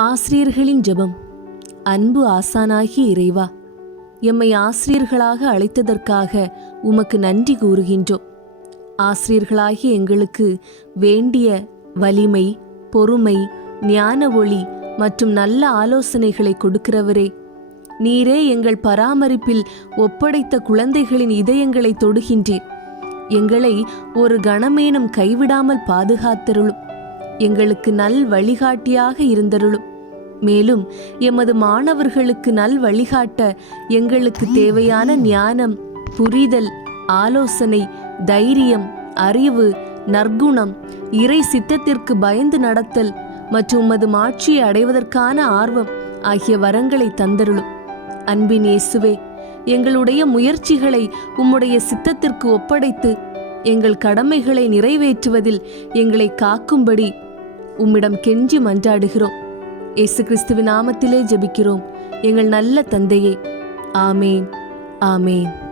ஆசிரியர்களின் ஜெபம். அன்பு ஆசானாகி இறைவா எம்மை ஆசிரியர்களாக அழைத்ததற்காக உமக்கு நன்றி கூறுகின்றோம். ஆசிரியர்களாகி எங்களுக்கு வேண்டிய வலிமை பொறுமை ஞான ஒளி மற்றும் நல்ல ஆலோசனைகளை கொடுக்கிறவரே நீரே எங்கள் பராமரிப்பில் ஒப்படைத்த குழந்தைகளின் இதயங்களை தொடுகின்றீர். எங்களை ஒரு கணமேனும் கைவிடாமல் பாதுகாத்தருளும். எங்களுக்கு நல் வழிகாட்டியாக இருந்தருளும். மேலும் எமது மாணவர்களுக்கு நல் வழிகாட்ட எங்களுக்கு தேவையான ஞானம் புரிதல் ஆலோசனை தைரியம் அறிவு நற்குணம் இறை சித்தத்திற்கு பயந்து நடத்தல் மற்றும் உமது மாட்சியை அடைவதற்கான ஆர்வம் ஆகிய வரங்களை தந்தருளும். அன்பின் இயேசுவே எங்களுடைய முயற்சிகளை உம்முடைய சித்தத்திற்கு ஒப்படைத்து எங்கள் கடமைகளை நிறைவேற்றுவதில் எங்களை காக்கும்படி உம்மிடம் கெஞ்சி மன்றாடுகிறோம். இயேசு கிறிஸ்துவின் நாமத்திலே ஜெபிக்கிறோம். எங்கள் நல்ல தந்தையே. ஆமேன். ஆமேன்.